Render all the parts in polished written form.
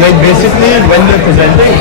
Like basically when they're presenting.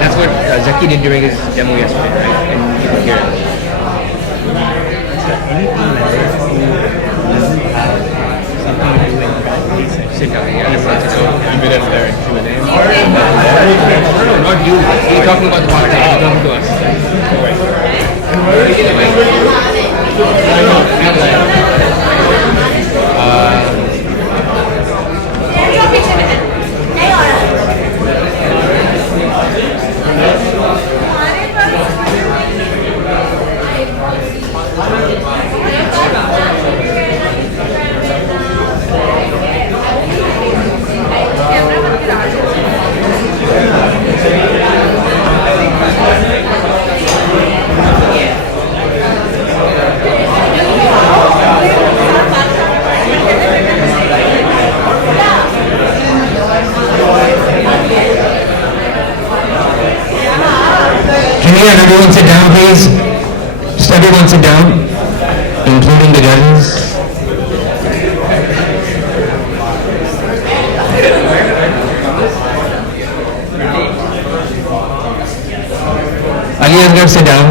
That's what Zaki did during his demo yesterday, right? And you can hear it. Sit down. Yeah, Even if they're Q&A. Not you. He's talking about the product. He's talking to us. Can we have everyone sit down, please? Just everyone sit down, including the judges. Ali Asghar, sit down.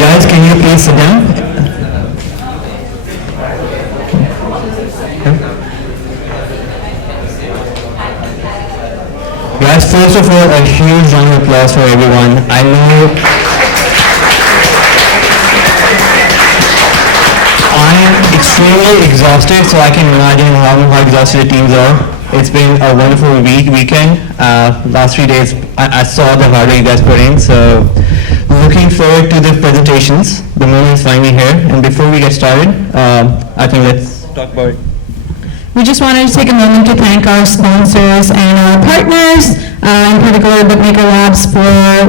Guys, can you please sit down? Guys, first of all, a huge round of applause for everyone. I know I am extremely exhausted, so I can imagine how exhausted the teams are. It's been a wonderful weekend. Last 3 days, I saw the hard work you guys put in, so looking forward to the presentations. The moment is finally here, and before we get started, I think let's talk about We just wanted to take a moment to thank our sponsors and our partners, in particular Bookmaker Labs for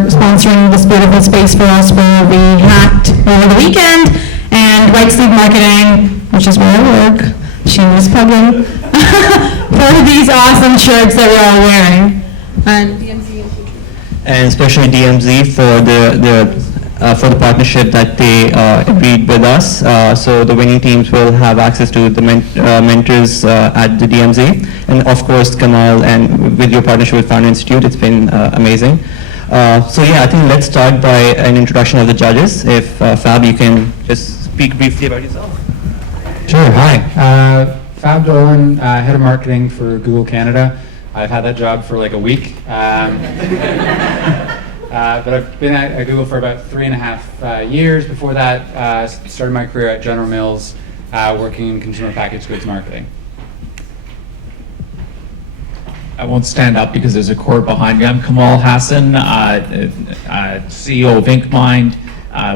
sponsoring this beautiful space for us where we hacked over the weekend, and Right Sleeve Marketing, which is where I work, shameless plugging, for these awesome shirts that we're all wearing. And And especially DMZ for the partnership that they agreed with us. So the winning teams will have access to the mentors at the DMZ. And of course, Kamal, and with your partnership with Founder Institute, it's been amazing. So yeah, I think let's start by an introduction of the judges. If Fab, you can just speak briefly about yourself. Sure, hi. Fab Dolan, Head of Marketing for Google Canada. I've had that job for like a week. But I've been at Google for about 3.5 years. Before that, started my career at General Mills, working in consumer packaged goods marketing. I won't stand up because there's a cord behind me. I'm Kamal Hassan, CEO of InkMind,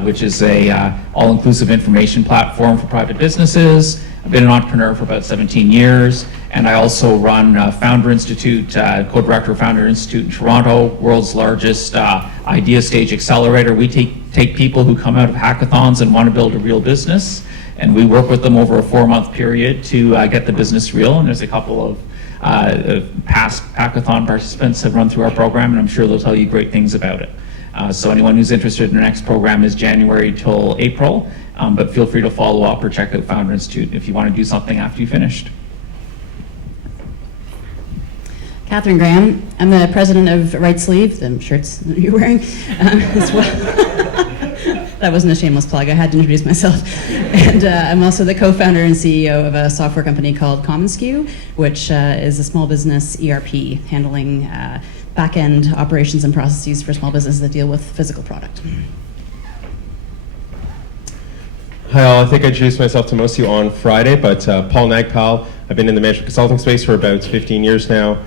which is a all-inclusive information platform for private businesses. I've been an entrepreneur for about 17 years, and I also run Founder Institute, co-director of Founder Institute in Toronto, world's largest idea stage accelerator. We take people who come out of hackathons and want to build a real business, and we work with them over a 4-month period to get the business real. And there's a couple of past hackathon participants have run through our program, and I'm sure they'll tell you great things about it. So anyone who's interested in our next program is January till April, but feel free to follow up or check out Founder Institute if you want to do something after you finished. Catherine Graham. I'm the president of Right Sleeve, the shirts that you're wearing as well. That wasn't a shameless plug. I had to introduce myself. And I'm also the co-founder and CEO of a software company called commonsku, which is a small business ERP handling back-end operations and processes for small businesses that deal with physical product. Hi all, I think I introduced myself to most of you on Friday, but Paul Nagpal. I've been in the management consulting space for about 15 years now.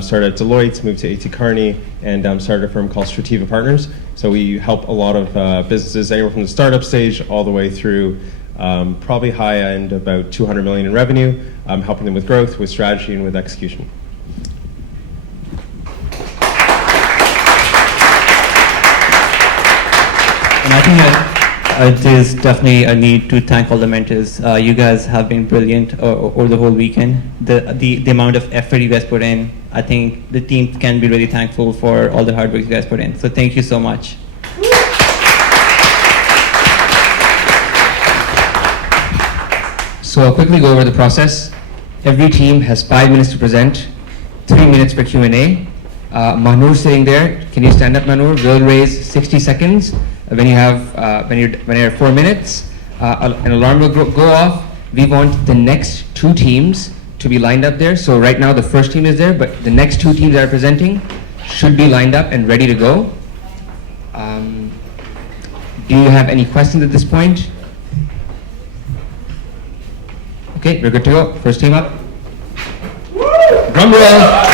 Started at Deloitte, moved to A.T. Kearney, and started a firm called Strativa Partners. So we help a lot of businesses, anywhere from the startup stage all the way through probably high end, about 200 million in revenue, helping them with growth, with strategy, and with execution. And I think that it is definitely a need to thank all the mentors. You guys have been brilliant over the whole weekend. The amount of effort you guys put in, I think the team can be really thankful for all the hard work you guys put in. So thank you so much. So I'll quickly go over the process. Every team has 5 minutes to present, 3 minutes for Q&A. Manur sitting there. Can you stand up, Manur? We'll raise 60 seconds. When you have 4 minutes, an alarm will go off. We want the next 2 teams to be lined up there. So right now the first team is there, but the next 2 teams that are presenting should be lined up and ready to go. Do you have any questions at this point? Okay, we're good to go. First team up. Drum roll.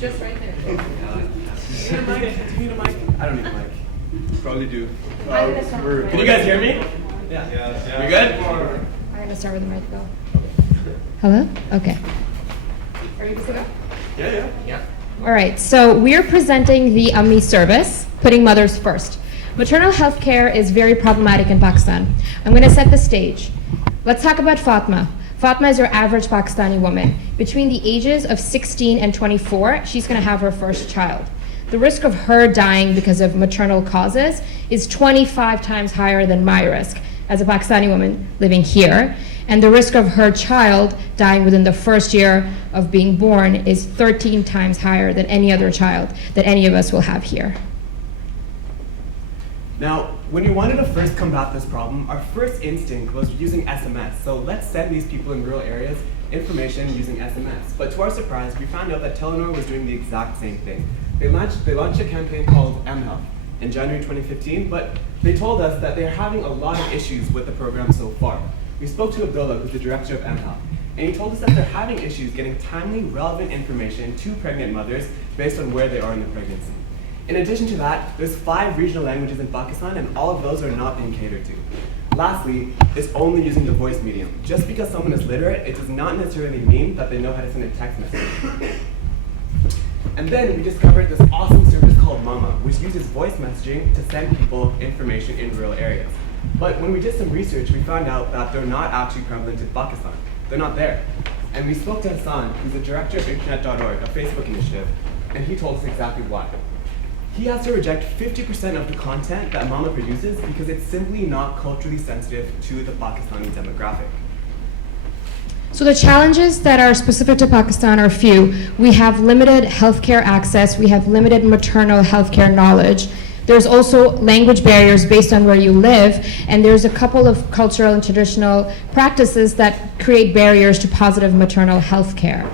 Just right there. Do you need a mic? Do you need a mic? I don't need a mic. Probably do. Can you guys hear me? Yeah. We good? I'm going to start with the mic though. Hello? Okay. Are you good to go? Yeah. All right, so we're presenting the Ummi service, putting mothers first. Maternal health care is very problematic in Pakistan. I'm going to set the stage. Let's talk about Fatma. Fatma is your average Pakistani woman. Between the ages of 16 and 24, she's going to have her first child. The risk of her dying because of maternal causes is 25 times higher than my risk as a Pakistani woman living here. And the risk of her child dying within the first year of being born is 13 times higher than any other child that any of us will have here. Now, when we wanted to first combat this problem, our first instinct was using SMS. So let's send these people in rural areas information using SMS. But to our surprise, we found out that Telenor was doing the exact same thing. They launched a campaign called mHealth in January 2015, but they told us that they're having a lot of issues with the program so far. We spoke to Abdullah, who's the director of mHealth, and he told us that they're having issues getting timely, relevant information to pregnant mothers based on where they are in the pregnancy. In addition to that, there's 5 regional languages in Pakistan, and all of those are not being catered to. Lastly, it's only using the voice medium. Just because someone is literate, it does not necessarily mean that they know how to send a text message. And then we discovered this awesome service called Mama, which uses voice messaging to send people information in rural areas. But when we did some research, we found out that they're not actually prevalent in Pakistan. They're not there. And we spoke to Hassan, who's the director of Internet.org, a Facebook initiative, and he told us exactly why. He has to reject 50% of the content that Mama produces because it's simply not culturally sensitive to the Pakistani demographic. So the challenges that are specific to Pakistan are few. We have limited healthcare access, we have limited maternal healthcare knowledge. There's also language barriers based on where you live, and there's a couple of cultural and traditional practices that create barriers to positive maternal healthcare.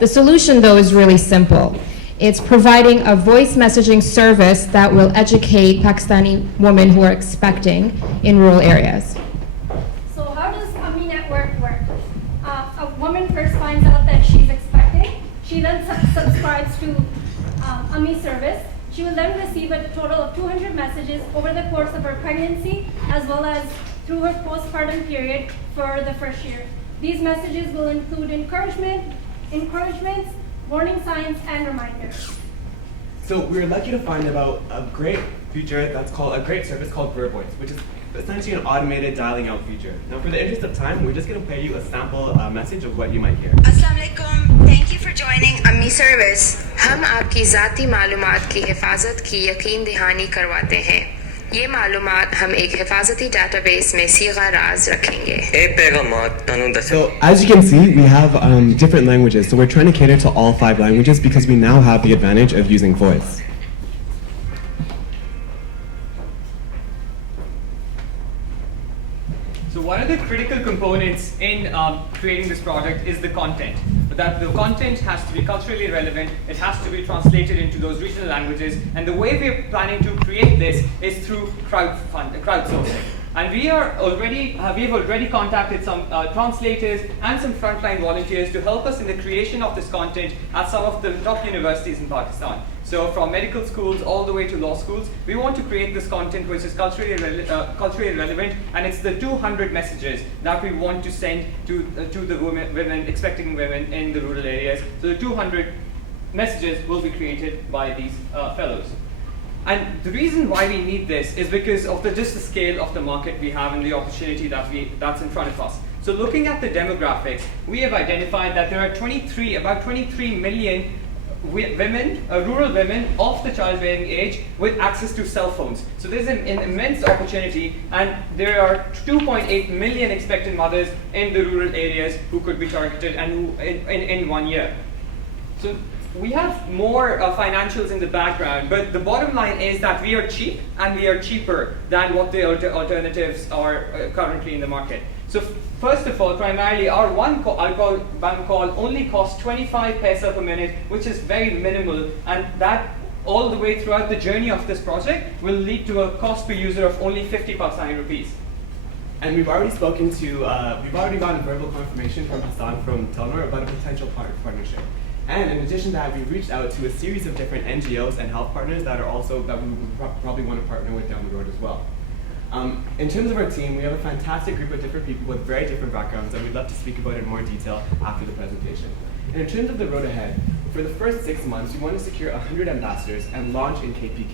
The solution, though, is really simple. It's providing a voice messaging service that will educate Pakistani women who are expecting in rural areas. So how does AMI network work? A woman first finds out that she's expecting. She then subscribes to AMI service. She will then receive a total of 200 messages over the course of her pregnancy, as well as through her postpartum period for the first year. These messages will include encouragements, warning signs, and reminders. So we were lucky to find about a great feature that's called a great service called Bird Voice, which is essentially an automated dialing out feature. Now, for the interest of time, we're just going to play you a sample message of what you might hear. अस्सलाम वालेकुम, thank you for joining AMI service. हम आपकी ज़ाती मालूमात की हिफाजत की यकीन दहानी करवाते हैं. ये मालूमात हम एक हिफाजती डेटाबेस में सीगा राज रखेंगे. So as you can see, we have different languages. So we're trying to cater to all 5 languages because we now have the advantage of using voice. So one of the critical components in creating this product is the content. But that the content has to be culturally relevant, it has to be translated into those regional languages, and the way we're planning to create this is through crowdsourcing. And we've already contacted some translators and some frontline volunteers to help us in the creation of this content at some of the top universities in Pakistan. So from medical schools all the way to law schools, we want to create this content which is culturally relevant, and it's the 200 messages that we want to send to the women, expecting women in the rural areas. So the 200 messages will be created by these fellows. And the reason why we need this is because of just the scale of the market we have and the opportunity that's in front of us. So looking at the demographics, we have identified that there are about 23 million women, rural women of the childbearing age with access to cell phones. So there's an immense opportunity, and there are 2.8 million expectant mothers in the rural areas who could be targeted and who in 1 year. So we have more financials in the background, but the bottom line is that we are cheap, and we are cheaper than what the alternatives are currently in the market. So first of all, primarily our one bank call only costs 25 paisa per minute, which is very minimal, and that all the way throughout the journey of this project will lead to a cost per user of only 50 Pakistani rupees. And we've already gotten verbal confirmation from Hassan from Telenor about a potential partnership. And in addition to that, we've reached out to a series of different NGOs and health partners that we would probably want to partner with down the road as well. In terms of our team, we have a fantastic group of different people with very different backgrounds, and we'd love to speak about it in more detail after the presentation. And in terms of the road ahead, for the first 6 months, we want to secure 100 ambassadors and launch in KPK.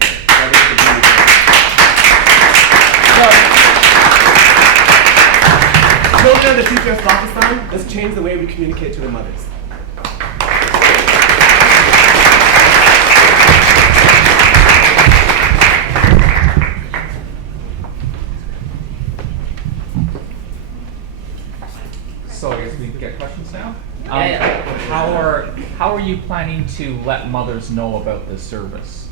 Children are the future of Pakistan. Let's change the way we communicate to the mothers. So I guess we can get questions now. How are you planning to let mothers know about this service?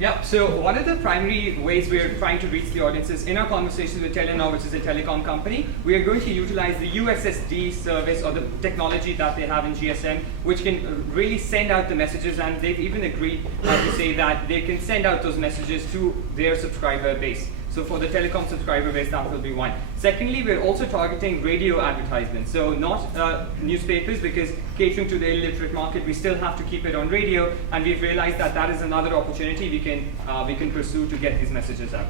Yeah, so one of the primary ways we're trying to reach the audiences in our conversations with Telenor, which is a telecom company, we are going to utilize the USSD service or the technology that they have in GSM, which can really send out the messages, and they've even agreed to say that they can send out those messages to their subscriber base. So for the telecom subscriber base, that will be one. Secondly, we're also targeting radio advertisements. So not newspapers, because catering to the illiterate market, we still have to keep it on radio, and we've realized that that is another opportunity we can pursue to get these messages out.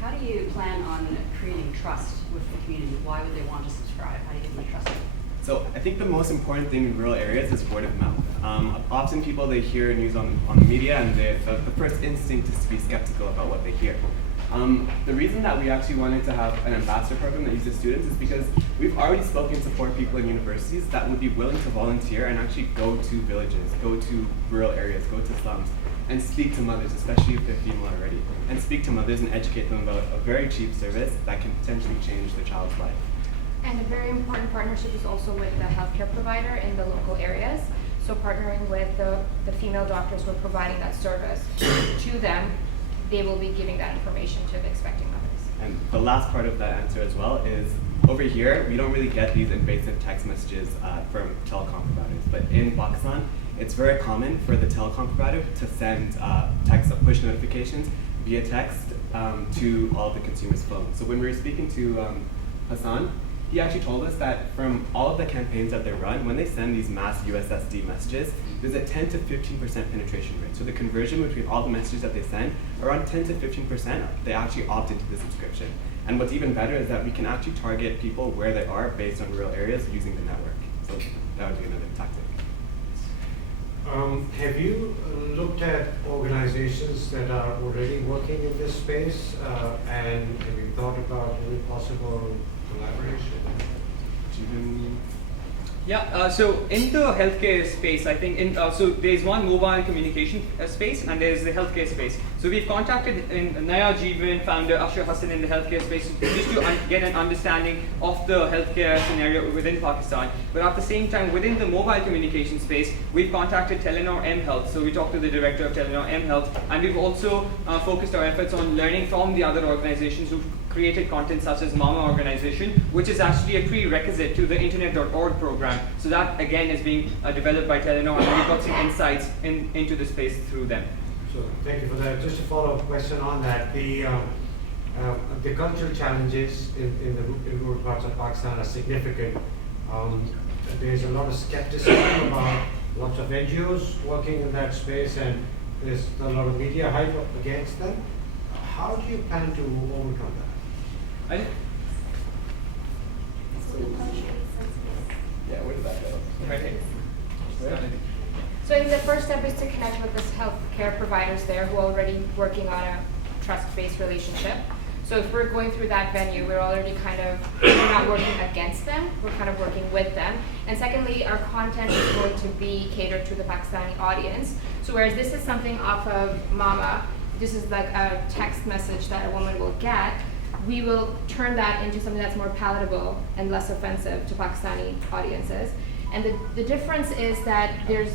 How do you plan on creating trust with the community? Why would they want to subscribe? How do you get them to trust you? So I think the most important thing in rural areas is word of mouth. Often people, they hear news on the media, and the first instinct is to be skeptical about what they hear. The reason that we actually wanted to have an ambassador program that uses students is because we've already spoken to 4 people in universities that would be willing to volunteer and actually go to villages, go to rural areas, go to slums, and speak to mothers, especially if they're female already, and speak to mothers and educate them about a very cheap service that can potentially change their child's life. And a very important partnership is also with the healthcare provider in the local areas. So partnering with the female doctors who are providing that service to them, they will be giving that information to the expecting mothers. And the last part of that answer as well is, over here, we don't really get these invasive text messages from telecom providers. But in Pakistan, it's very common for the telecom provider to send text push notifications via text to all of the consumers' phones. So when we were speaking to Hassan, he actually told us that from all of the campaigns that they run, when they send these mass USSD messages, there's a 10 to 15% penetration rate. So the conversion between all the messages that they send, around 10 to 15%, they actually opt into the subscription. And what's even better is that we can actually target people where they are based on rural areas using the network. So that would be another tactic. Have you looked at organizations that are already working in this space, and have you thought about any possible collaboration? Yeah, so in the healthcare space, I think, so there's one mobile communication space, and there's the healthcare space. So we've contacted Naya Jeevan, founder Ashar Hassan in the healthcare space, just to get an understanding of the healthcare scenario within Pakistan. But at the same time, within the mobile communication space, we've contacted Telenor M Health. So we talked to the director of Telenor M Health, and we've also focused our efforts on learning from the other organizations who've created content such as Mama organization, which is actually a prerequisite to the internet.org program. So that again is being developed by Telenor, and we've got some insights into the space through them. So thank you for that. Just a follow-up question on that. The cultural challenges in rural parts of Pakistan are significant. There's a lot of skepticism about lots of NGOs working in that space, and there's a lot of media hype against them. How do you plan to overcome that? Yeah, where did that go? Right here. So I think the first step is to connect with the healthcare providers there who are already working on a trust-based relationship. So if we're going through that venue, we're already we're not working against them, we're kind of working with them. And secondly, our content is going to be catered to the Pakistani audience. So whereas this is something off of Mama, this is like a text message that a woman will get, we will turn that into something that's more palatable and less offensive to Pakistani audiences. And the difference is that they don't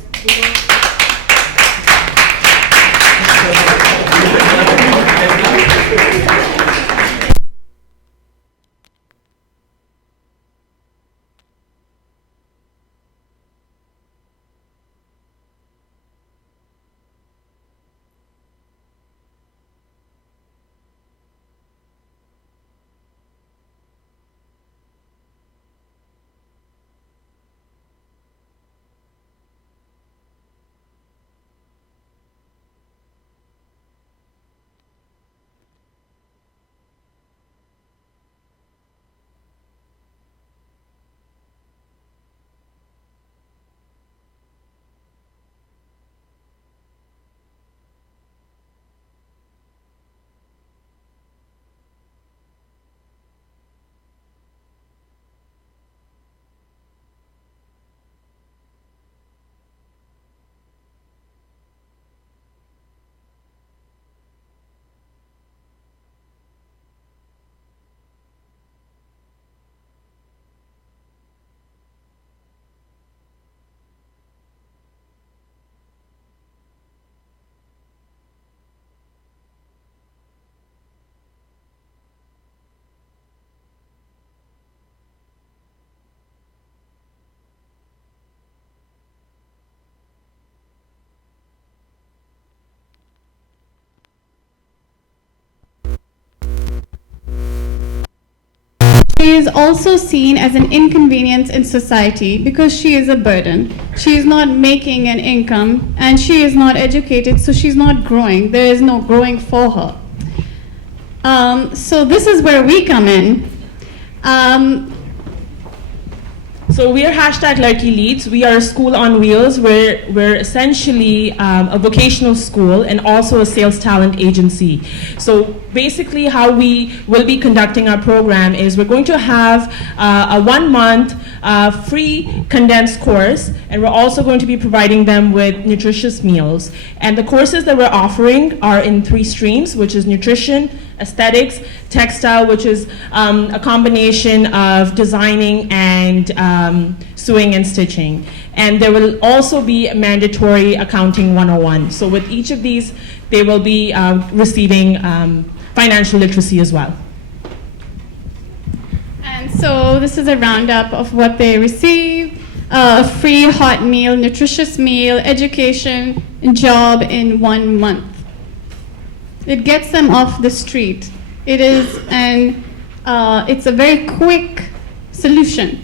is also seen as an inconvenience in society because she is a burden. She is not making an income and she is not educated, so she's not growing. There is no growing for her. So this is where we come in. So we are hashtag Ladki Leads. We are a school on wheels. We're essentially a vocational school and also a sales talent agency. So basically how we will be conducting our program is we're going to have a 1 month free condensed course, and we're also going to be providing them with nutritious meals. And the courses that we're offering are in 3 streams, which is nutrition, aesthetics, textile, which is a combination of designing and sewing and stitching. And there will also be a mandatory accounting 101. So with each of these, they will be receiving financial literacy as well. And so this is a roundup of what they receive. A free hot meal, nutritious meal, education, job in 1 month. It gets them off the street. It is it's a very quick solution.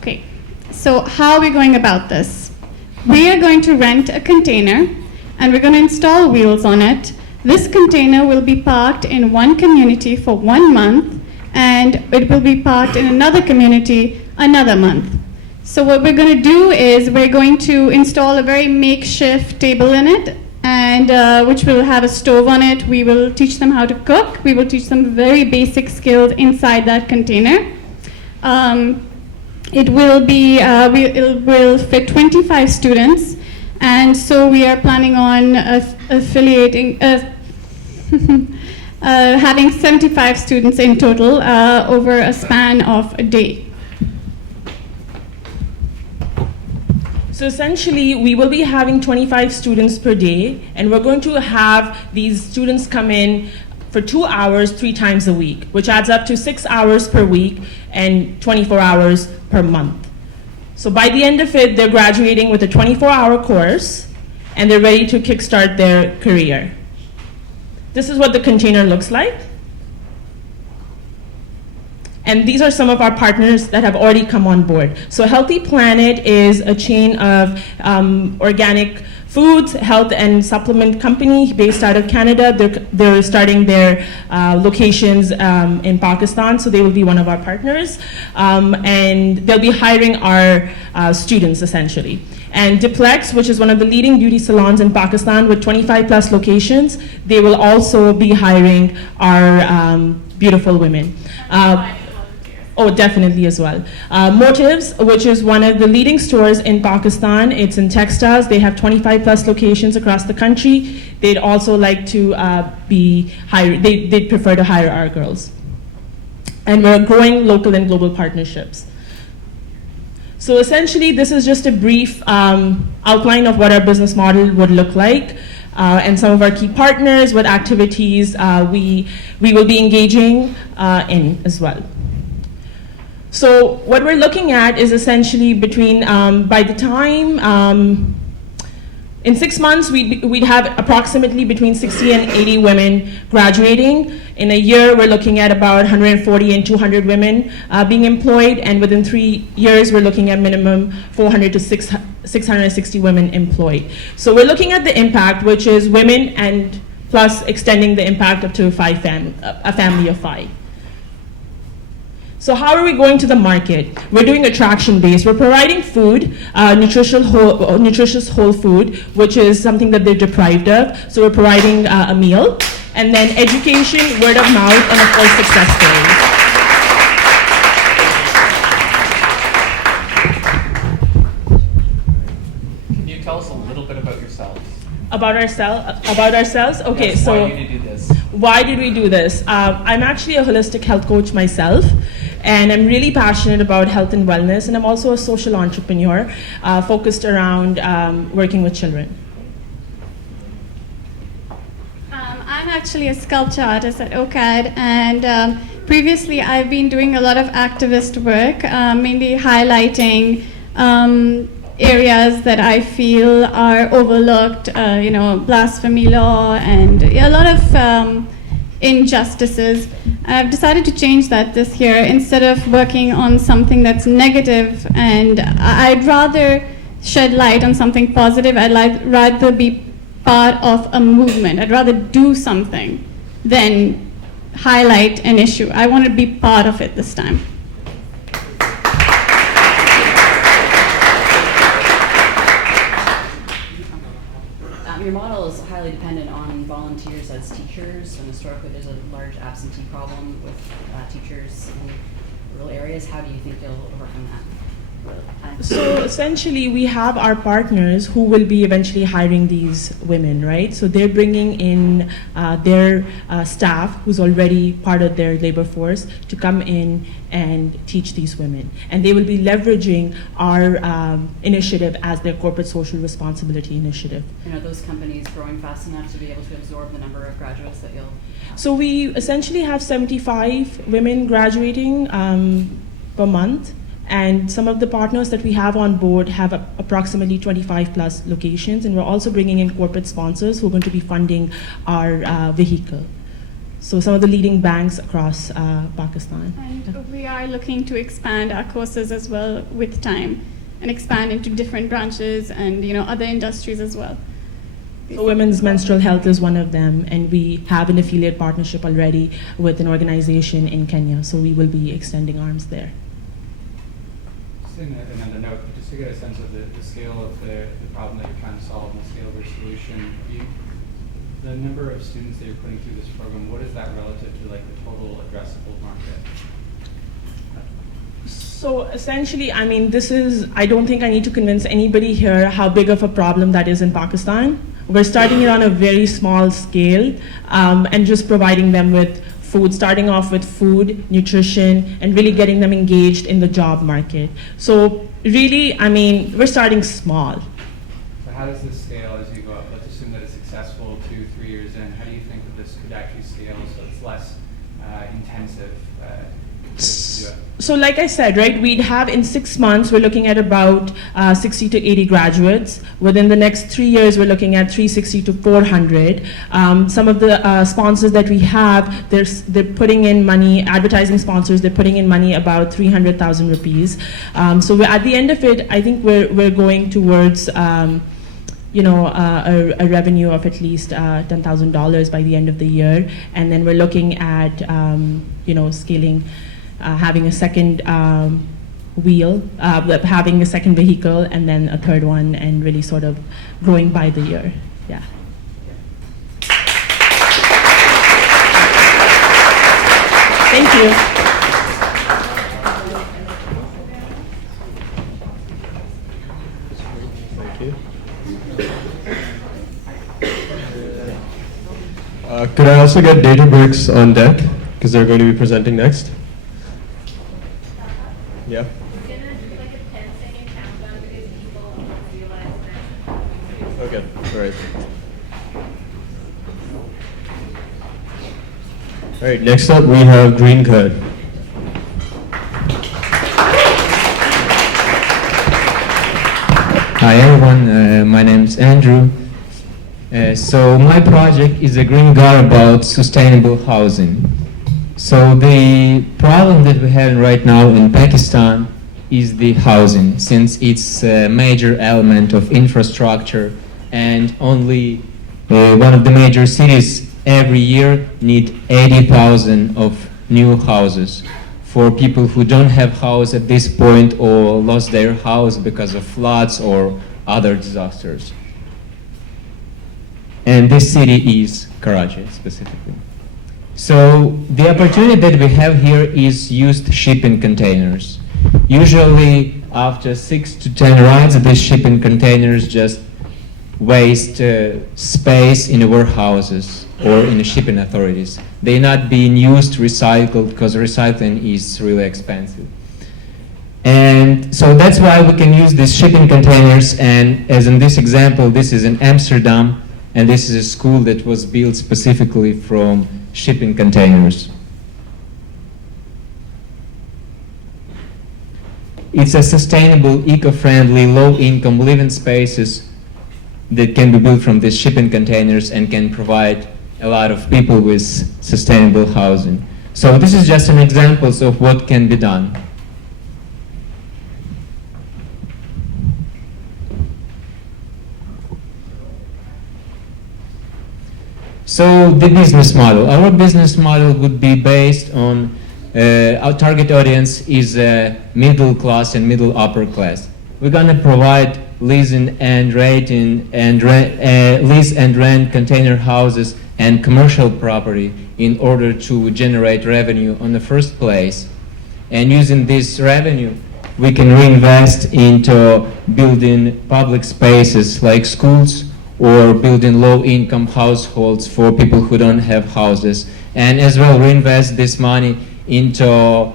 Okay, so how are we going about this? We are going to rent a container and we're going to install wheels on it. This container will be parked in one community for 1 month and it will be parked in another community another month. So what we're going to do is we're going to install a very makeshift table in it, and which will have a stove on it. We will teach them how to cook. We will teach them very basic skills inside that container. It will be, it will fit 25 students, and so we are planning on affiliating, having 75 students in total over a span of a day. So essentially, we will be having 25 students per day, and we're going to have these students come in for 2 hours 3 times a week, which adds up to 6 hours per week and 24 hours per month. So by the end of it, they're graduating with a 24-hour course, and they're ready to kickstart their career. This is what the container looks like. And these are some of our partners that have already come on board. So Healthy Planet is a chain of organic foods, health and supplement company based out of Canada. They're starting their locations in Pakistan, so they will be one of our partners. And they'll be hiring our students, essentially. And Diplex, which is one of the leading beauty salons in Pakistan with 25 plus locations, they will also be hiring our beautiful women. Oh, definitely as well. Motives, which is one of the leading stores in Pakistan. It's in textiles. They have 25 plus locations across the country. They'd also like to be hired. They'd prefer to hire our girls. And we're growing local and global partnerships. So essentially, this is just a brief outline of what our business model would look like. And some of our key partners, what activities we will be engaging in as well. So what we're looking at is essentially between, by the time, in 6 months, we'd have approximately between 60 and 80 women graduating. In a year, we're looking at about 140 and 200 women being employed, and within 3 years, we're looking at minimum 400 to 660 women employed. So we're looking at the impact, which is women and plus extending the impact up to a family of 5. So how are we going to the market? We're doing attraction-based. We're providing food, nutritious whole food, which is something that they're deprived of. So we're providing a meal. And then education, word of mouth, and of course success stories. Can you tell us a little bit about yourselves? About ourselves? Okay, yes, so why did you do this? Why did we do this? I'm actually a holistic health coach myself, and I'm really passionate about health and wellness, and I'm also a social entrepreneur focused around working with children. I'm actually a sculpture artist at OCAD, and previously I've been doing a lot of activist work, mainly highlighting areas that I feel are overlooked, blasphemy law and a lot of injustices. I've decided to change that this year. Instead of working on something that's negative, and I'd rather shed light on something positive. Rather be part of a movement. I'd rather do something than highlight an issue. I want to be part of it this time. Your model is highly dependent on volunteers as teachers, and historically there's a large absentee problem with teachers in rural areas. How do you think you'll overcome that? So essentially, we have our partners who will be eventually hiring these women, right? So they're bringing in their staff who's already part of their labor force to come in and teach these women. And they will be leveraging our initiative as their corporate social responsibility initiative. And are those companies growing fast enough to be able to absorb the number of graduates that you'll have? So we essentially have 75 women graduating per month. And some of the partners that we have on board have approximately 25 plus locations, and we're also bringing in corporate sponsors who are going to be funding our vehicle. So some of the leading banks across Pakistan. And we are looking to expand our courses as well with time, and expand into different branches and other industries as well. So women's menstrual health is one of them, and we have an affiliate partnership already with an organization in Kenya, so we will be extending arms there. Another note, just to get a sense of the scale of the problem that you're trying to solve and the scale of your solution, the number of students that you're putting through this program, what is that relative to like the total addressable market? So essentially, I mean, I don't think I need to convince anybody here how big of a problem that is in Pakistan. We're starting it on a very small scale and just providing them with food, starting off with food, nutrition, and really getting them engaged in the job market. So really, I mean, we're starting small. So how does this scale as you go up? Let's assume that it's successful 2-3 years in. How do you think that this could actually scale so it's less intensive to do it? So like I said, right, we'd have in 6 months, we're looking at about 60 to 80 graduates. Within the next 3 years, we're looking at 360 to 400. Some of the sponsors that we have, they're putting in money, advertising sponsors, they're putting in money about 300,000 rupees. So at the end of it, I think we're going towards a revenue of at least $10,000 by the end of the year. And then we're looking at, scaling, having a second wheel, having a second vehicle, and then a third one, and really sort of growing by the year. Yeah. Thank you. Thank you. Could I also get Databricks on deck, because they're going to be presenting next? Yeah. Okay, all right. All right, next up we have Green Card. Hi everyone, my name is Andrew. So my project is a green card about sustainable housing. So the problem that we have right now in Pakistan is the housing, since it's a major element of infrastructure, and only one of the major cities every year need 80,000 of new houses for people who don't have house at this point or lost their house because of floods or other disasters. And this city is Karachi specifically. So the opportunity that we have here is used shipping containers. Usually after 6 to 10 rides, these shipping containers just waste space in the warehouses or in the shipping authorities. They're not being used, recycled, because recycling is really expensive. And so that's why we can use these shipping containers, and as in this example, this is in Amsterdam, and this is a school that was built specifically from shipping containers. It's a sustainable, eco-friendly, low-income living spaces that can be built from these shipping containers and can provide a lot of people with sustainable housing. So this is just an example of what can be done. So the business model. Our business model would be based on our target audience is middle class and middle upper class. We're gonna provide lease and rent container houses and commercial property in order to generate revenue on the first place. And using this revenue, we can reinvest into building public spaces like schools, or building low-income households for people who don't have houses, and as well reinvest this money into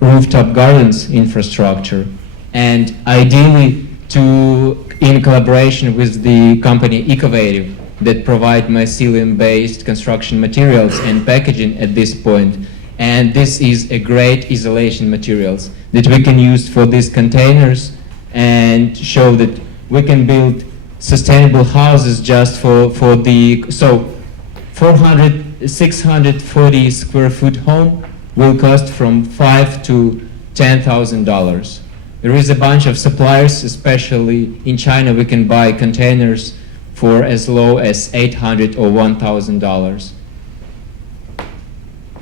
rooftop gardens infrastructure, and ideally in collaboration with the company Ecovative that provide mycelium-based construction materials and packaging at this point. And this is a great isolation materials that we can use for these containers and show that we can build sustainable houses just for the, so 640 square foot home will cost from $5,000 to $10,000. There is a bunch of suppliers, especially in China, we can buy containers for as low as $800 or $1,000.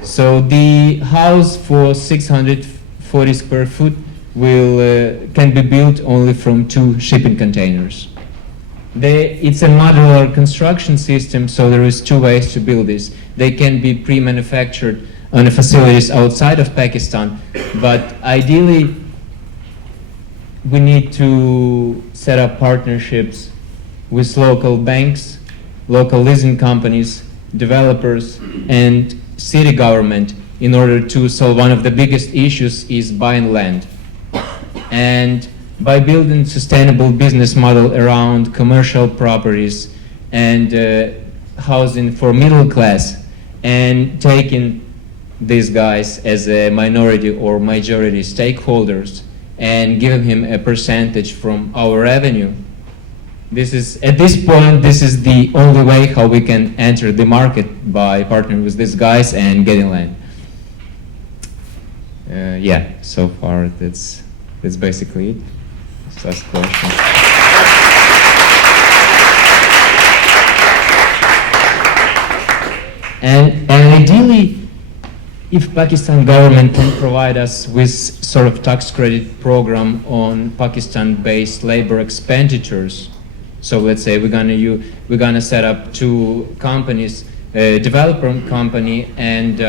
So the house for 640 square foot can be built only from 2 shipping containers. It's a modular construction system, so there is 2 ways to build this. They can be pre-manufactured on the facilities outside of Pakistan, but ideally we need to set up partnerships with local banks, local leasing companies, developers, and city government in order to solve one of the biggest issues is buying land. And by building sustainable business model around commercial properties and housing for middle class, and taking these guys as a minority or majority stakeholders and giving him a percentage from our revenue, at this point, this is the only way how we can enter the market, by partnering with these guys and getting land. Yeah, so far that's basically it. Last question. And ideally, if Pakistan government can provide us with sort of tax credit program on Pakistan-based labor expenditures, so let's say we're gonna set up 2 companies, a developer company and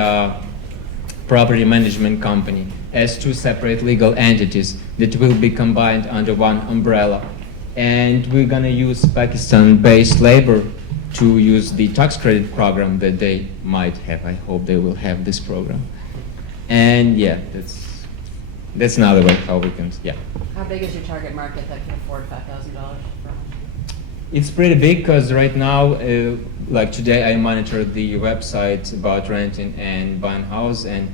property management company, as 2 separate legal entities that will be combined under one umbrella. And we're gonna use Pakistan-based labor to use the tax credit program that they might have. I hope they will have this program. And yeah, that's another way how we can, yeah. How big is your target market that can afford $5,000? It's pretty big because right now, like today, I monitor the website about renting and buying house, and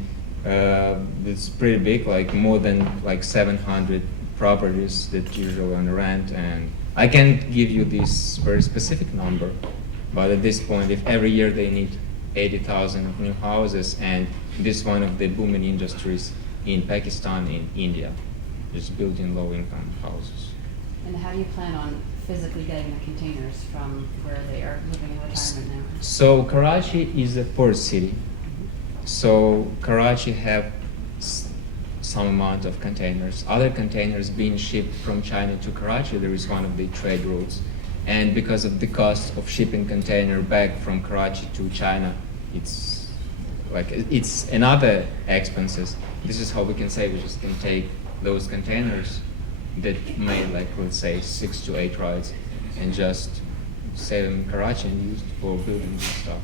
it's pretty big, like more than like 700 properties that usually on rent. And I can't give you this very specific number, but at this point, if every year they need 80,000 of new houses, and this is one of the booming industries in Pakistan, in India, just building low-income houses. And how do you plan on physically getting the containers from where they are living in retirement now? So Karachi is a port city. So Karachi have some amount of containers. Other containers being shipped from China to Karachi, there is one of the trade routes. And because of the cost of shipping container back from Karachi to China, it's another expenses. This is how we can say we just can take those containers that made, like, let's say 6 to 8 rides, and just save them in Karachi and used for building this stuff.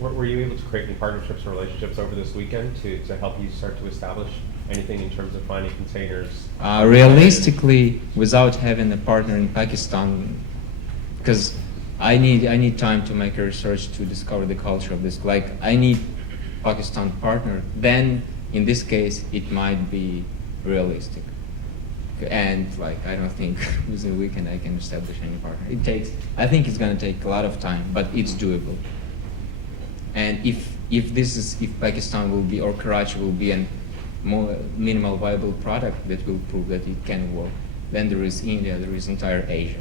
Were you able to create any partnerships or relationships over this weekend to help you start to establish anything in terms of finding containers? Realistically, without having a partner in Pakistan, because I need time to make a research to discover the culture of this. Like, I need Pakistan partner. Then, in this case, it might be realistic. and like I don't think within a weekend I can establish any partner. I think it's going to take a lot of time, but it's doable. And if Pakistan will be, or Karachi will be a more minimal viable product that will prove that it can work, then there is India, there is entire Asia,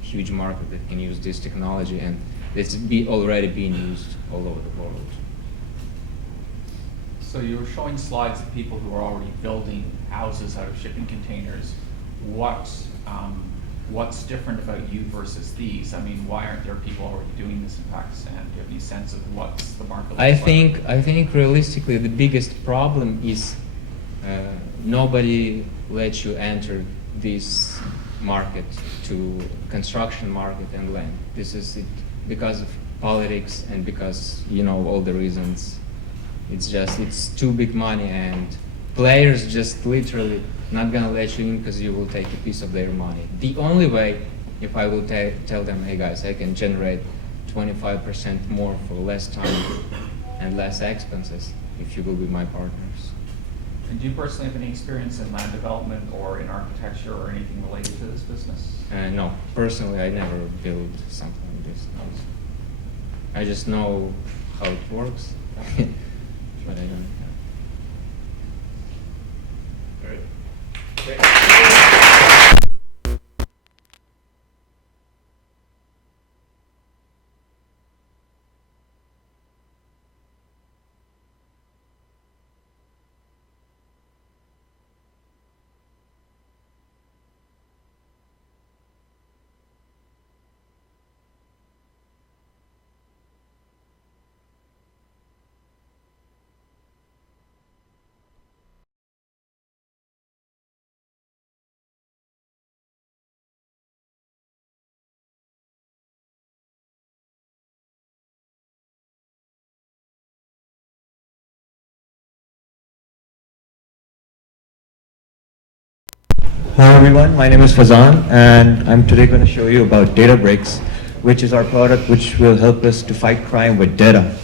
huge market that can use this technology, and it's already being used all over the world. So you were showing slides of people who are already building houses out of shipping containers. What's different about you versus these? I mean, why aren't there people already doing this in Pakistan? Do you have any sense of what's the market like? I think realistically the biggest problem is nobody lets you enter this market, to construction market and land. This is it because of politics and because, you know, all the reasons. It's too big money, and players just literally not gonna let you in because you will take a piece of their money. The only way, if I will tell them, hey guys, I can generate 25% more for less time and less expenses if you will be my partners. And do you personally have any experience in land development or in architecture or anything related to this business? No, personally I never built something like this. I just know how it works, but I don't. Hi everyone, my name is Fazan, and I'm today going to show you about Databricks, which is our product which will help us to fight crime with data.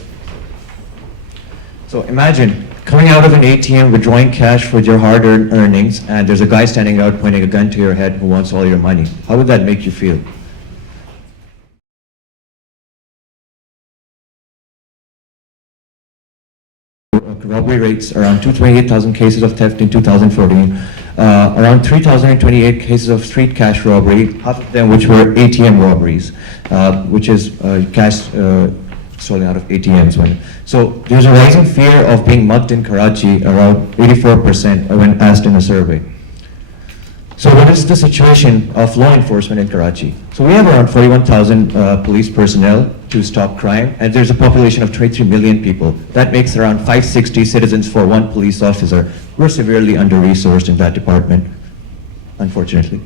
So imagine coming out of an ATM, withdrawing cash with your hard-earned earnings, and there's a guy standing out pointing a gun to your head who wants all your money. How would that make you feel? Robbery rates around 228,000 cases of theft in 2014, around 3,028 cases of street cash robbery, half of them which were ATM robberies, which is cash stolen out of ATMs. So there's a rising fear of being mugged in Karachi, around 84% when asked in a survey. So what is the situation of law enforcement in Karachi? So we have around 41,000 police personnel to stop crime, and there's a population of 23 million people. That makes around 560 citizens for one police officer. We're severely under-resourced in that department, unfortunately.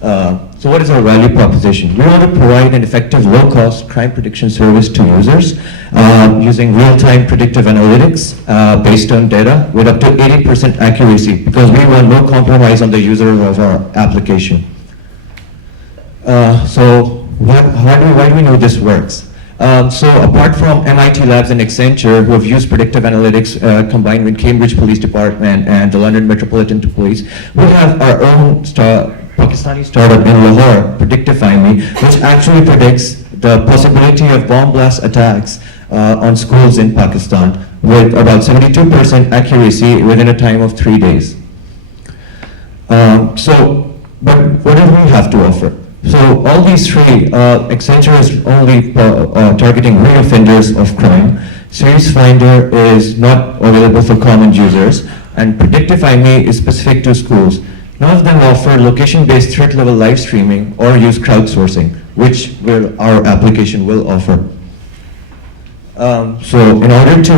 So what is our value proposition? We want to provide an effective, low-cost crime prediction service to users using real-time predictive analytics based on data with up to 80% accuracy, because we want no compromise on the user of our application. So why do we know this works? So apart from MIT Labs and Accenture, who have used predictive analytics combined with Cambridge Police Department and the London Metropolitan Police, we have our own Pakistani startup in Lahore, Predictify Me, which actually predicts the possibility of bomb blast attacks on schools in Pakistan with about 72% accuracy within a time of 3 days. But what do we have to offer? So all these three, Accenture is only targeting reoffenders of crime. Series Finder is not available for common users, and Predictify Me is specific to schools. None of them offer location-based threat level live streaming or use crowdsourcing, which our application will offer. So in order to,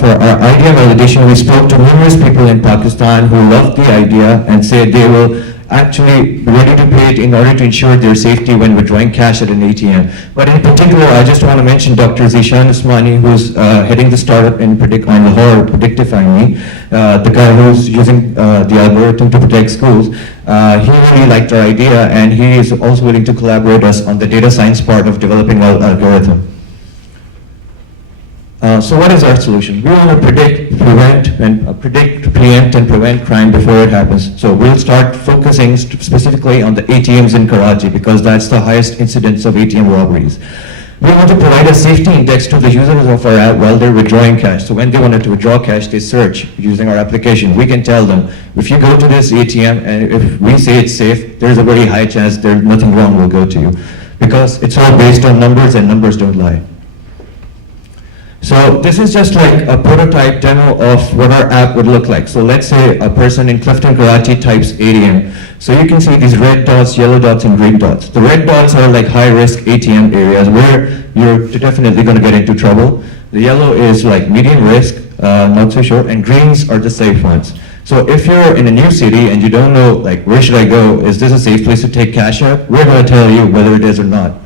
for our idea validation, we spoke to numerous people in Pakistan who loved the idea and said they will actually be ready to pay it in order to ensure their safety when withdrawing cash at an ATM. But in particular, I just want to mention Dr. Zishan Usmani, who's heading the startup in Lahore, Predictify Me, the guy who's using the algorithm to protect schools. He really liked our idea, and he is also willing to collaborate us on the data science part of developing our algorithm. So what is our solution? We want to predict, preempt, and prevent crime before it happens. So we'll start focusing specifically on the ATMs in Karachi because that's the highest incidence of ATM robberies. We want to provide a safety index to the users of our app while they're withdrawing cash. So when they wanted to withdraw cash, they search using our application. We can tell them, if you go to this ATM and if we say it's safe, there's a very high chance there's nothing wrong will go to you. Because it's all based on numbers and numbers don't lie. So this is just like a prototype demo of what our app would look like. So let's say a person in Clifton, Karachi types ATM. So you can see these red dots, yellow dots, and green dots. The red dots are like high-risk ATM areas where you're definitely going to get into trouble. The yellow is like medium risk, not so sure, and greens are the safe ones. So if you're in a new city and you don't know, like, where should I go? Is this a safe place to take cash out? We're going to tell you whether it is or not.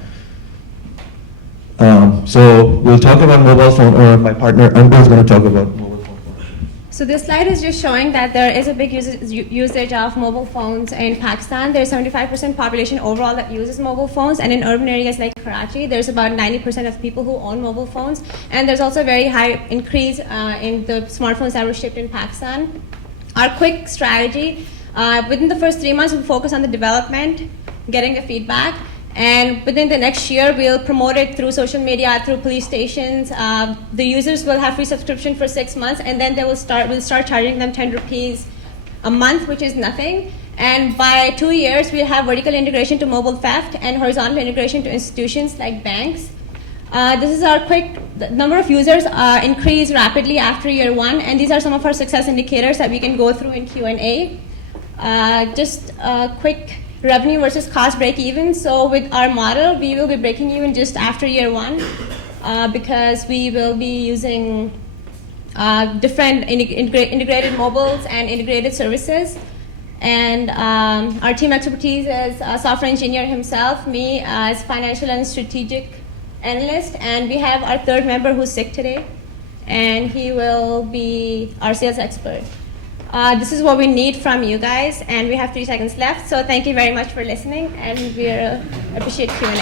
So we'll talk about mobile phone, or my partner Ankur is going to talk about mobile phone. So this slide is just showing that there is a big usage of mobile phones in Pakistan. There's 75% population overall that uses mobile phones, and in urban areas like Karachi, there's about 90% of people who own mobile phones. And there's also a very high increase in the smartphones that were shipped in Pakistan. Our quick strategy, within the first 3 months, we'll focus on the development, getting the feedback. And within the next year, we'll promote it through social media, through police stations. The users will have free subscription for 6 months, and then we'll start charging them 10 rupees a month, which is nothing. And by 2 years, we'll have vertical integration to mobile theft and horizontal integration to institutions like banks. This is our the number of users increase rapidly after year 1, and these are some of our success indicators that we can go through in Q&A. Just a quick revenue versus cost break even. So with our model, we will be breaking even just after year 1 because we will be using different integrated mobiles and integrated services. And our team expertise is a software engineer himself, me as financial and strategic analyst, and we have our third member who's sick today, and he will be our sales expert. This is what we need from you guys, and we have 3 seconds left, so thank you very much for listening, and we appreciate Q&A.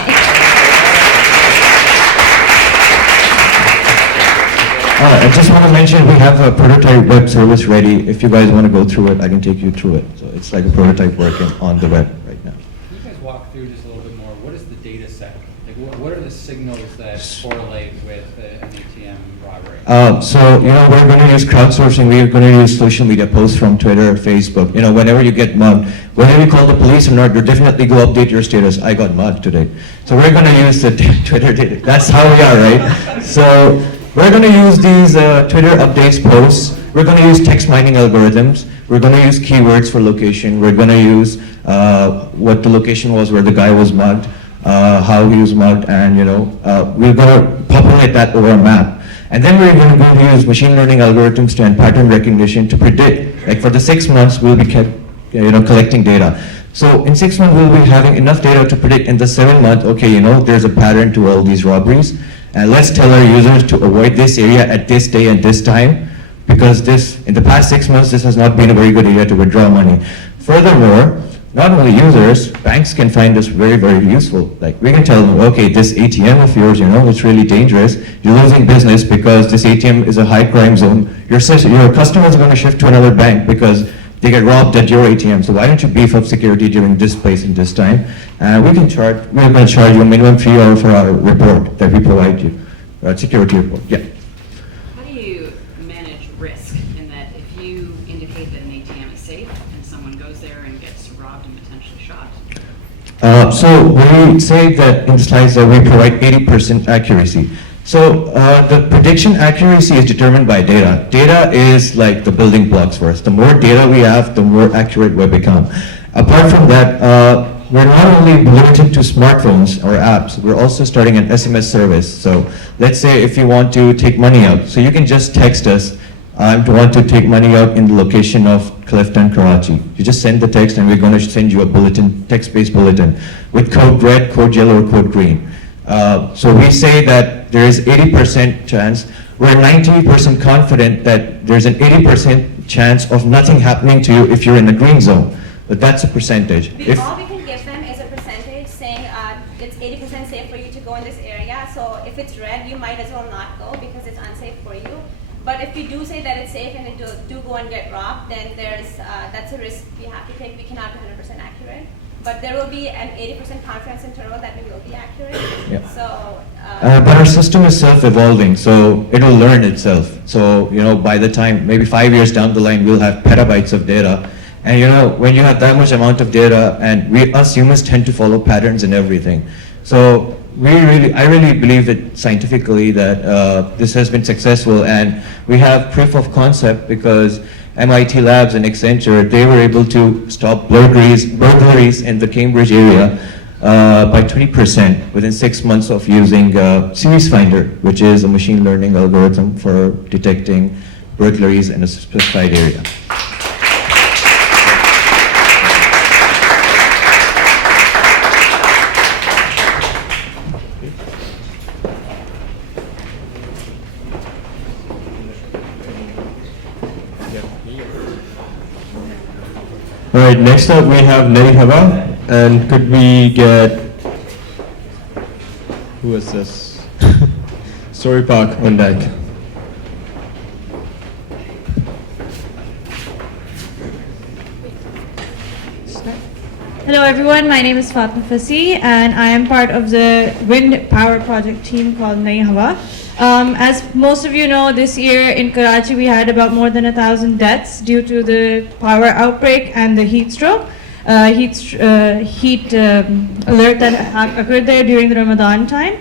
I just want to mention we have a prototype web service ready. If you guys want to go through it, I can take you through it. So it's like a prototype working on the web right now. Can you guys walk through just a little bit more? What is the data set? Like, what are the signals that correlate with an ATM robbery? So, we're going to use crowdsourcing. We're going to use social media posts from Twitter, Facebook. Whenever you get mugged, whether you call the police or not, you definitely go update your status. I got mugged today. So we're going to use the Twitter data. That's how we are, right? So we're going to use these Twitter updates posts. We're going to use text mining algorithms. We're going to use keywords for location. We're going to use what the location was where the guy was mugged, how he was mugged, and we're going to populate that over a map. And then we're going to use machine learning algorithms and pattern recognition to predict. Like for the 6 months, we'll be collecting data. So in 6 months, we'll be having enough data to predict in the 7th month, okay, there's a pattern to all these robberies. And let's tell our users to avoid this area at this day and this time, because in the past 6 months, this has not been a very good area to withdraw money. Furthermore, not only users, banks can find this very, very useful. Like we can tell them, okay, this ATM of yours, it's really dangerous. You're losing business because this ATM is a high crime zone. Your customers are going to shift to another bank because they get robbed at your ATM. So why don't you beef up security during this place and this time? We're going to charge you a minimum fee for our report that we provide you, our security report. Yeah. How do you manage risk in that if you indicate that an ATM is safe and someone goes there and gets robbed and potentially shot? So we say that in the slides that we provide 80% accuracy. So the prediction accuracy is determined by data. Data is like the building blocks for us. The more data we have, the more accurate we become. Apart from that, we're not only limited to smartphones or apps, we're also starting an SMS service. So let's say if you want to take money out, so you can just text us, I want to take money out in the location of Clifton, Karachi. You just send the text and we're going to send you a bulletin, text-based bulletin with code red, code yellow, or code green. So we say that there is 80% chance, we're 90% confident that there's an 80% chance of nothing happening to you if you're in the green zone. But that's a percentage. All we can give them is a percentage saying it's 80% safe for you to go in this area. So if it's red, you might as well not go because it's unsafe But if we do say that it's safe and it do go and get robbed, then that's a risk we have to take. We cannot be 100% accurate. But there will be an 80% confidence interval that we will be accurate. Yeah. So. But our system is self-evolving, so it'll learn itself. So, by the time, maybe 5 years down the line, we'll have petabytes of data. And when you have that much amount of data, and us humans tend to follow patterns in everything. So I really believe that scientifically that this has been successful, and we have proof of concept because MIT Labs and Accenture, they were able to stop burglaries in the Cambridge area by 20% within 6 months of using Series Finder, which is a machine learning algorithm for detecting burglaries in a specified area. All right, next up we have Nerihava, and could we get, who is this? Story Park on deck. Hello everyone, my name is Fatma Fasi and I am part of the wind power project team called Nayi Hawa. As most of you know, this year in Karachi we had about more than 1,000 deaths due to the power outbreak and the heat stroke, heat alert that occurred there during the Ramadan time.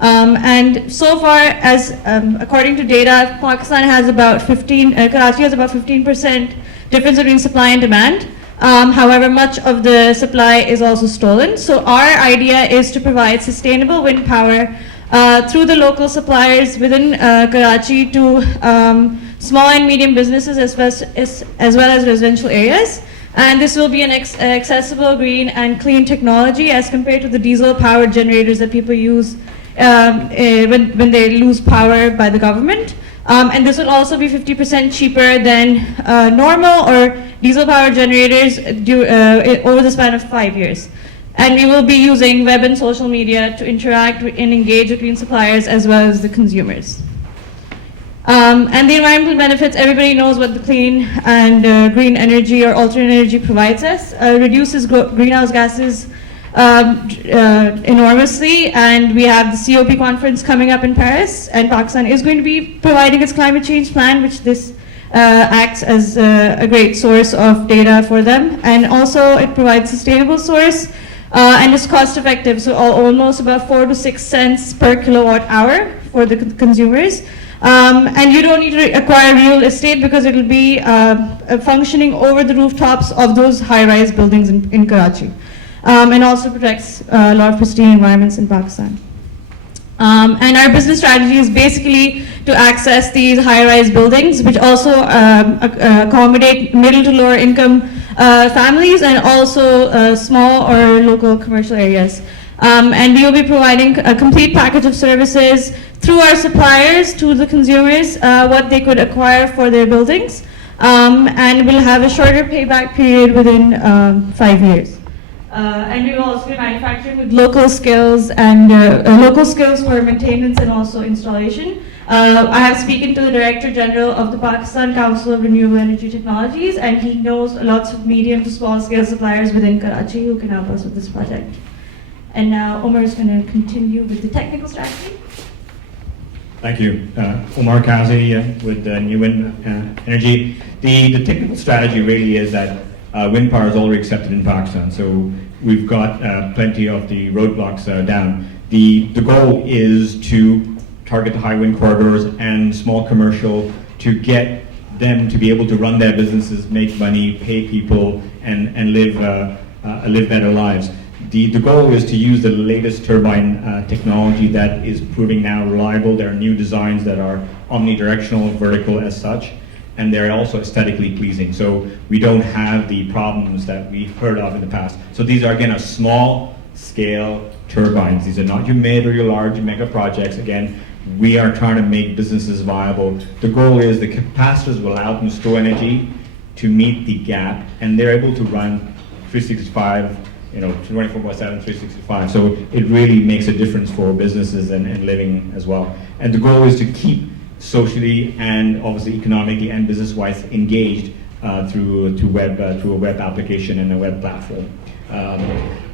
And so far, as according to data, Pakistan has about Karachi has about 15% difference between supply and demand. However, much of the supply is also stolen. So our idea is to provide sustainable wind power through the local suppliers within Karachi to small and medium businesses as well as residential areas. And this will be an accessible, green and clean technology as compared to the diesel powered generators that people use when they lose power by the government. And this will also be 50% cheaper than normal or diesel powered generators over the span of 5 years. And we will be using web and social media to interact and engage between suppliers as well as the consumers. And the environmental benefits, everybody knows what the clean and green energy or alternate energy provides us. Reduces greenhouse gases enormously, and we have the COP conference coming up in Paris, and Pakistan is going to be providing its climate change plan, which this acts as a great source of data for them. And also it provides sustainable source and is cost effective, so almost about 4 to 6 cents per kilowatt hour for the consumers. And you don't need to acquire real estate because it will be functioning over the rooftops of those high-rise buildings in Karachi. And also protects a lot of pristine environments in Pakistan. And our business strategy is basically to access these high-rise buildings, which also accommodate middle to lower income families and also small or local commercial areas. And we will be providing a complete package of services through our suppliers to the consumers, what they could acquire for their buildings. And we'll have a shorter payback period within 5 years. And we will also be manufacturing with local skills and local skills for maintenance and also installation. I have spoken to the Director General of the Pakistan Council of Renewable Energy Technologies, and he knows lots of medium to small scale suppliers within Karachi who can help us with this project. And now Omar is going to continue with the technical strategy. Thank you. Omar Kazi with New Wind Energy. The technical strategy really is that wind power is already accepted in Pakistan, so we've got plenty of the roadblocks down. The goal is to target the high wind corridors and small commercial to get them to be able to run their businesses, make money, pay people, and live better lives. The goal is to use the latest turbine technology that is proving now reliable. There are new designs that are omnidirectional, vertical as such, and they're also aesthetically pleasing. So we don't have the problems that we've heard of in the past. So these are, again, small scale turbines. These are not your mid or your large mega projects. Again, we are trying to make businesses viable. The goal is the capacitors will allow them to store energy to meet the gap, and they're able to run 365, 24/7, 365. So it really makes a difference for businesses and living as well. And the goal is to keep socially and obviously economically and business-wise engaged through a web application and a web platform.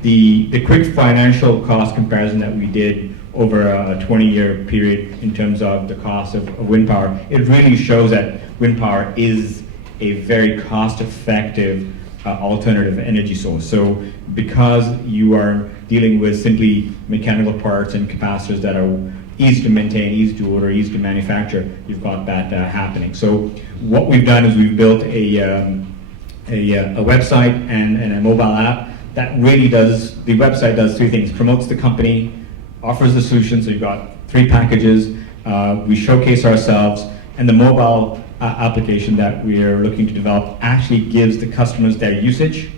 The quick financial cost comparison that we did over a 20-year period in terms of the cost of wind power, it really shows that wind power is a very cost-effective alternative energy source. So because you are dealing with simply mechanical parts and capacitors that are easy to maintain, easy to order, easy to manufacture, you've got that happening. So what we've done is we've built a website and a mobile app that really does, the website does three things: promotes the company, offers the solution, so you've got three packages, we showcase ourselves, and the mobile application that we are looking to develop actually gives the customers their usage,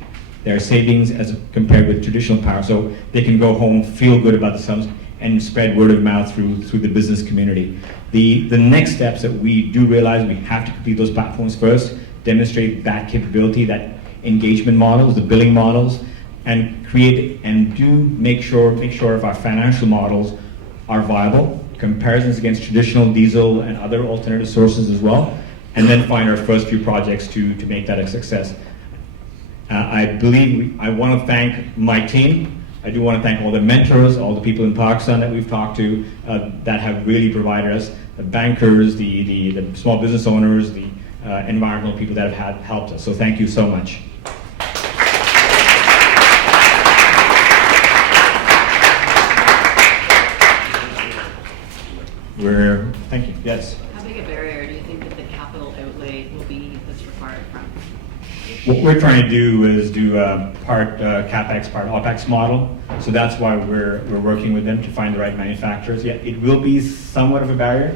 their savings as compared with traditional power, so they can go home, feel good about themselves, and spread word of mouth through the business community. The next steps that we do realize we have to complete those platforms first, demonstrate that capability, that engagement models, the billing models, and create and do make sure if our financial models are viable, comparisons against traditional diesel and other alternative sources as well, and then find our first few projects to make that a success. I believe I want to thank my team. I do want to thank all the mentors, all the people in Pakistan that we've talked to that have really provided us, the bankers, the small business owners, the environmental people that have helped us. So thank you so much. Thank you, yes. How big a barrier do you think that the capital outlay will be that's required from? What we're trying to do is do a part CapEx, part OpEx model. So that's why we're working with them to find the right manufacturers. Yeah, it will be somewhat of a barrier.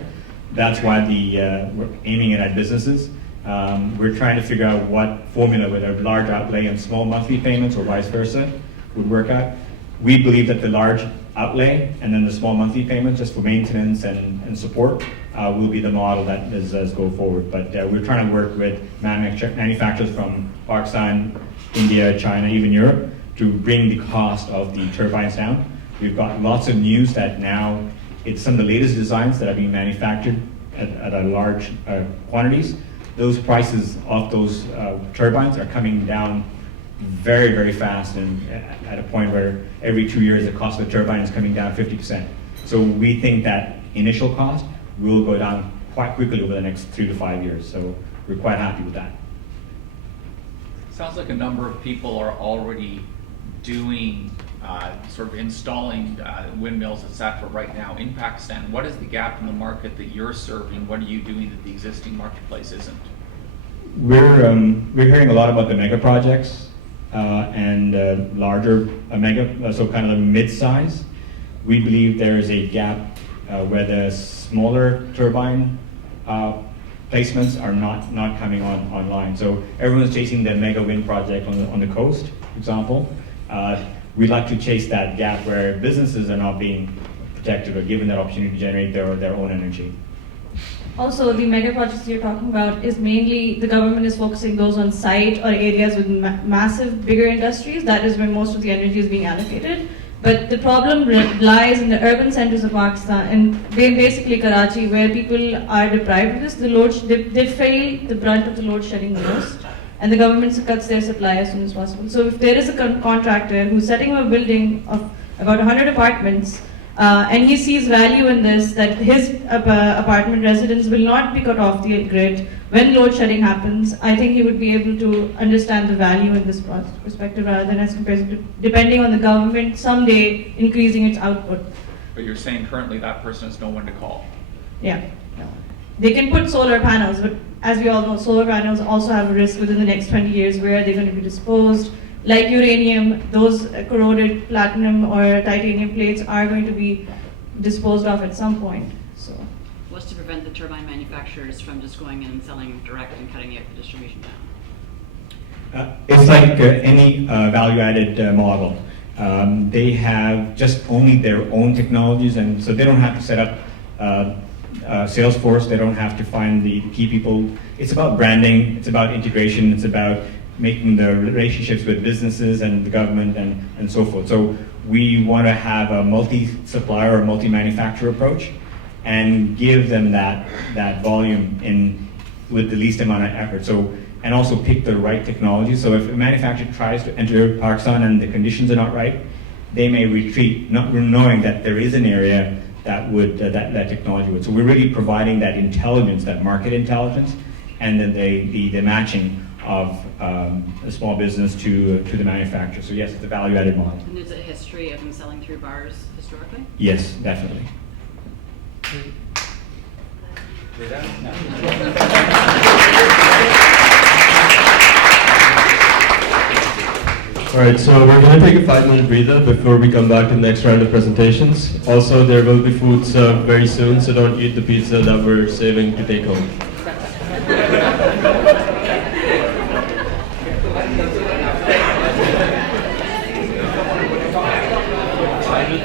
That's why we're aiming it at businesses. We're trying to figure out what formula, whether large outlay and small monthly payments or vice versa, would work out. We believe that the large outlay and then the small monthly payments just for maintenance and support will be the model that is go forward. But we're trying to work with manufacturers from Pakistan, India, China, even Europe to bring the cost of the turbines down. We've got lots of news that now it's some of the latest designs that are being manufactured at a large quantities. Those prices of those turbines are coming down very, very fast, and at a point where every 2 years the cost of the turbine is coming down 50%. So we think that initial cost will go down quite quickly over the next 3 to 5 years. So we're quite happy with that. Sounds like a number of people are already doing, sort of installing windmills, etc. right now in Pakistan. What is the gap in the market that you're serving? What are you doing that the existing marketplace isn't? We're hearing a lot about the mega projects and larger mega, so kind of a mid-size. We believe there is a gap where the smaller turbine placements are not coming online. So everyone's chasing the mega wind project on the coast, for example. We'd like to chase that gap where businesses are not being protected or given that opportunity to generate their own energy. Also, the mega projects you're talking about is mainly the government is focusing those on site or areas with massive, bigger industries. That is where most of the energy is being allocated. But the problem lies in the urban centers of Pakistan and basically Karachi, where people are deprived of this. They feel the brunt of the load shedding the most, and the government cuts their supply as soon as possible. So if there is a contractor who's setting up a building of about 100 apartments, and he sees value in this, that his apartment residents will not be cut off the grid when load shedding happens, I think he would be able to understand the value in this perspective rather than as compared to depending on the government someday increasing its output. But you're saying currently that person has no one to call. Yeah. They can put solar panels, but as we all know, solar panels also have a risk within the next 20 years where they're going to be disposed. Like uranium, those corroded platinum or titanium plates are going to be disposed of at some point. So, what's to prevent the turbine manufacturers from just going in and selling direct and cutting the distribution down? It's like any value-added model. They have just only their own technologies, and so they don't have to set up sales force. They don't have to find the key people. It's about branding. It's about integration. It's about making the relationships with businesses and the government and so forth. So we want to have a multi-supplier or multi-manufacturer approach. and give them that volume with the least amount of effort. So, and also pick the right technology. So if a manufacturer tries to enter Pakistan and the conditions are not right, they may retreat, not knowing that there is an area that would that technology would. So we're really providing that intelligence, that market intelligence, and then the matching of a small business to the manufacturer. So yes, it's a value-added model. And there's a history of them selling through bars historically? Yes, definitely. All right, so we're going to take a 5-minute breather before we come back to the next round of presentations. Also, there will be food served very soon, so don't eat the pizza that we're saving to take home.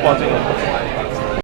Watching